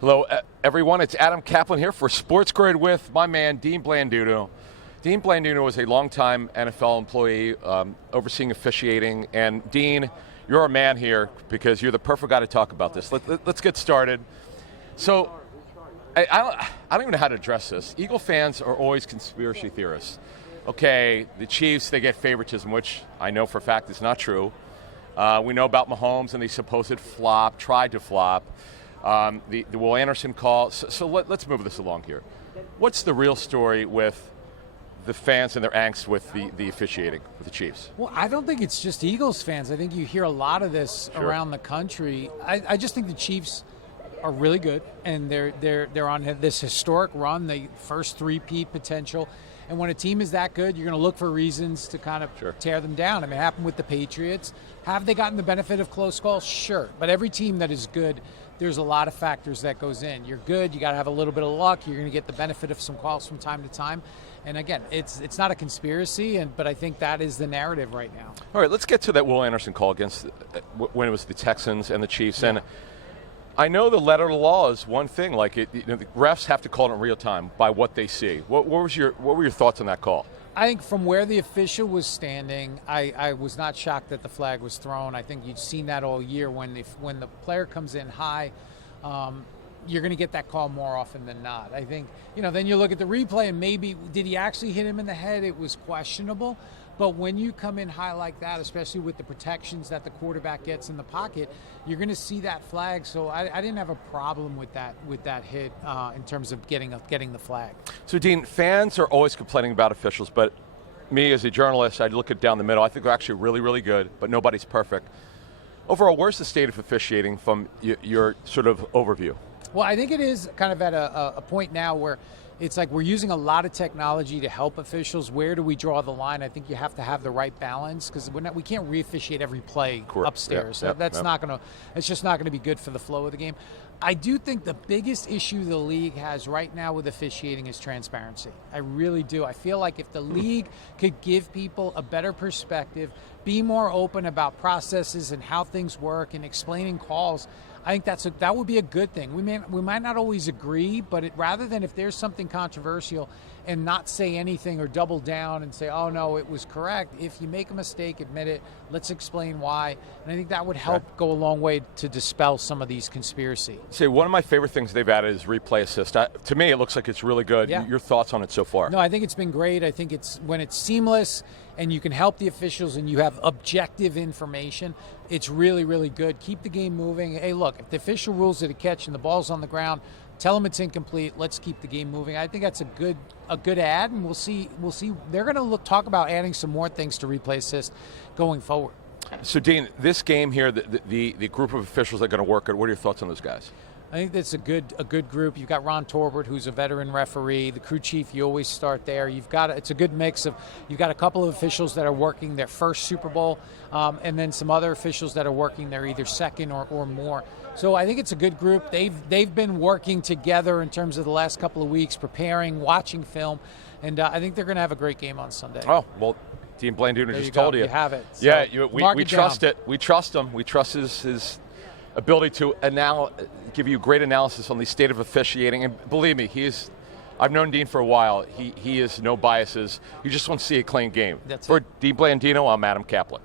Hello, everyone. It's Adam Caplan here for SportsGrid with my man, Dean Blandino. Dean Blandino is a longtime NFL employee overseeing officiating. And Dean, you're our man here because you're the perfect guy to talk about this. Let's get started. So, I don't even know how to address this. Eagle fans are always conspiracy theorists. Okay, the Chiefs, they get favoritism, which I know for a fact is not true. We know about Mahomes and the supposed flop, tried to flop. The Will Anderson call. So let's move this along here. What's the real story with the fans and their angst with the officiating with the Chiefs? Well, I don't think it's just Eagles fans. I think you hear a lot of this around the country. I just think the Chiefs are really good, and they're on this historic run, the first three-peat potential. And when a team is that good, you're going to look for reasons to kind of tear them down. I mean, it happened with the Patriots. Have they gotten the benefit of close calls? Sure. But every team that is good, there's a lot of factors that goes in. You're good, you got to have a little bit of luck. You're going to get the benefit of some calls from time to time. And again, it's not a conspiracy, but I think that is the narrative right now. All right, let's get to that Will Anderson call against when it was the Texans and the Chiefs. Yeah. And I know the letter of the law is one thing. Like the refs have to call it in real time by what they see. What were your thoughts on that call? I think from where the official was standing, I was not shocked that the flag was thrown. I think you've seen that all year when the player comes in high, you're going to get that call more often than not. I think, then you look at the replay and maybe, did he actually hit him in the head? It was questionable. But when you come in high like that, especially with the protections that the quarterback gets in the pocket, you're going to see that flag. So I didn't have a problem with that hit in terms of getting the flag. So Dean, fans are always complaining about officials, but me as a journalist, I look at down the middle. I think they're actually really, really good, but nobody's perfect. Overall, where's the state of officiating from your sort of overview? Well, I think it is kind of at a point now where it's like we're using a lot of technology to help officials. Where do we draw the line? I think you have to have the right balance because we can't re-officiate every play upstairs. That's just not going to be good for the flow of the game. I do think the biggest issue the league has right now with officiating is transparency. I really do. I feel like if the league could give people a better perspective, be more open about processes and how things work and explaining calls, I think that would be a good thing. We might not always agree, but rather than if there's something controversial and not say anything or double down and say, oh no, it was correct. If you make a mistake, admit it. Let's explain why. And I think that would help go a long way to dispel some of these conspiracy. Say, one of my favorite things they've added is replay assist. To me, it looks like it's really good. Yeah. Your thoughts on it so far? No, I think it's been great. I think when it's seamless and you can help the officials and you have objective information, it's really, really good. Keep the game moving. Hey, look, if the official rules it a catch and the ball's on the ground, tell them it's incomplete. Let's keep the game moving. I think that's a good add, and we'll see. They're going to talk about adding some more things to replay assist going forward. So, Dean, this game here, the group of officials that are going to work it, what are your thoughts on those guys? I think that's a good group. You've got Ron Torbert, who's a veteran referee. The crew chief, you always start there. It's a good mix of, you've got a couple of officials that are working their first Super Bowl, and then some other officials that are working their either second or more. So I think it's a good group. They've been working together in terms of the last couple of weeks, preparing, watching film, and I think they're going to have a great game on Sunday. Oh, well, Dean Blandino just told you. You have it. So yeah, we trust it. We trust him. We trust his ability to give you great analysis on the state of officiating. And believe me, I've known Dean for a while. He has no biases. You just want to see a clean game. That's for it. Dean Blandino, I'm Adam Caplan.